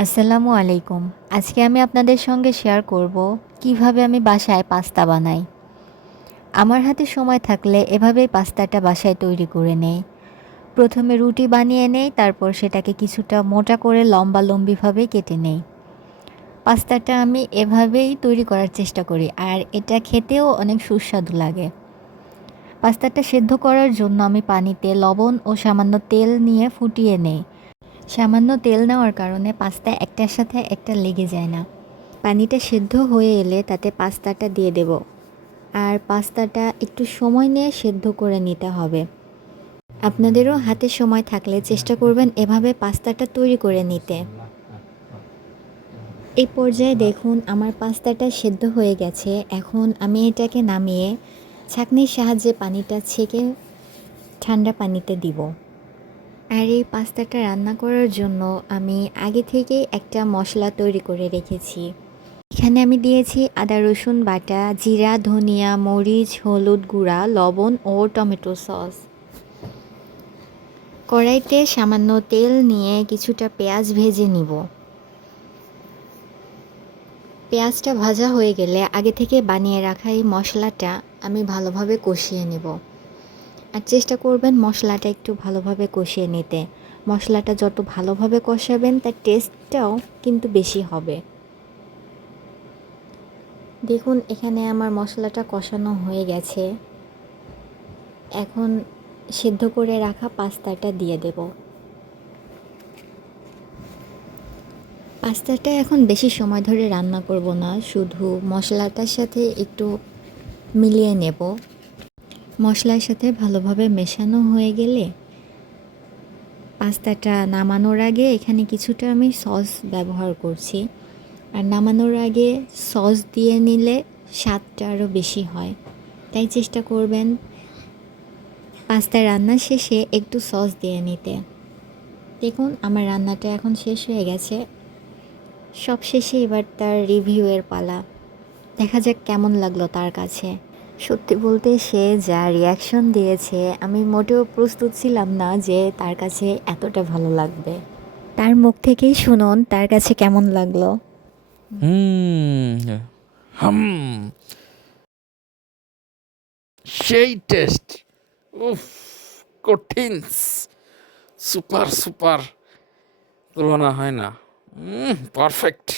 আসসালামু আলাইকুম। আজকে আমি আপনাদের সঙ্গে শেয়ার করব কিভাবে আমি বাসায় পাস্তা বানাই। আমার হাতে সময় থাকলে এভাবেই পাস্তাটা বাসায় তৈরি করে নেই। প্রথমে রুটি বানিয়ে নেই, তারপর সেটাকে কিছুটা মোটা করে লম্বালম্বিভাবে কেটে নেই। পাস্তাটা আমি এভাবেই তৈরি করার চেষ্টা করি, আর এটা খেতেও অনেক সুস্বাদু লাগে। পাস্তাটা সেদ্ধ করার জন্য আমি পানিতে লবণ ও সামান্য তেল নিয়ে ফুটিয়ে নেই। সামান্য তেল নেওয়ার কারণে পাস্তা একটার সাথে একটা লেগে যায় না। পানিটা সেদ্ধ হয়ে এলে তাতে পাস্তাটা দিয়ে দেব, আর পাস্তাটা একটু সময় নিয়ে সেদ্ধ করে নিতে হবে। আপনাদেরও হাতে সময় থাকলে চেষ্টা করবেন এভাবে পাস্তাটা তৈরি করে নিতে। এই পর্যায়ে দেখুন আমার পাস্তাটা সেদ্ধ হয়ে গেছে। এখন আমি এটাকে নামিয়ে ছাঁকনির সাহায্যে পানিটা ছেঁকে ঠান্ডা পানিতে দিব। আর এই পাস্তাটা রান্না করার জন্য আমি আগে থেকেই একটা মশলা তৈরি করে রেখেছি। এখানে আমি দিয়েছি আদা রসুন বাটা, জিরা, ধনিয়া, মরিচ, হলুদ গুঁড়া, লবণ ও টমেটো সস। কড়াইতে সামান্য তেল নিয়ে কিছুটা পেঁয়াজ ভেজে নিব। পেঁয়াজটা ভাজা হয়ে গেলে আগে থেকে বানিয়ে রাখা এই মশলাটা আমি ভালোভাবে কষিয়ে নেব। আর চেষ্টা করবেন মশলাটা একটু ভালোভাবে কষিয়ে নিতে। মশলাটা যত ভালোভাবে কষাবেন তার টেস্টটাও কিন্তু বেশি হবে। দেখুন এখানে আমার মশলাটা কষানো হয়ে গেছে। এখন সেদ্ধ করে রাখা পাস্তাটা দিয়ে দেব। পাস্তাটা এখন বেশি সময় ধরে রান্না করব না, শুধু মশলাটার সাথে একটু মিলিয়ে নেব। মশলার সাথে ভালোভাবে মেশানো হয়ে গেলে পাস্তাটা নামানোর আগে এখানে কিছুটা আমি সস ব্যবহার করছি। আর নামানোর আগে সস দিয়ে নিলে স্বাদটা আরও বেশি হয়। তাই চেষ্টা করবেন পাস্তা রান্না শেষে একটু সস দিয়ে নিতে। দেখুন আমার রান্নাটা এখন শেষ হয়ে গেছে। সব শেষে এবার তার রিভিউয়ের পালা। দেখা যাক কেমন লাগলো তার কাছে। সত্যি বলতে সে যা রিয়াকশন দিয়েছে আমি মোটেও প্রস্তুত ছিলাম না যে তার কাছে এতটা ভালো লাগবে। তার মুখ থেকেই শুনুন তার কাছে কেমন লাগলো। হুম, হাম, সেই টেস্ট। উফ, কঠিন। সুপার সুপার, তুলনা হয় না। পারফেক্ট।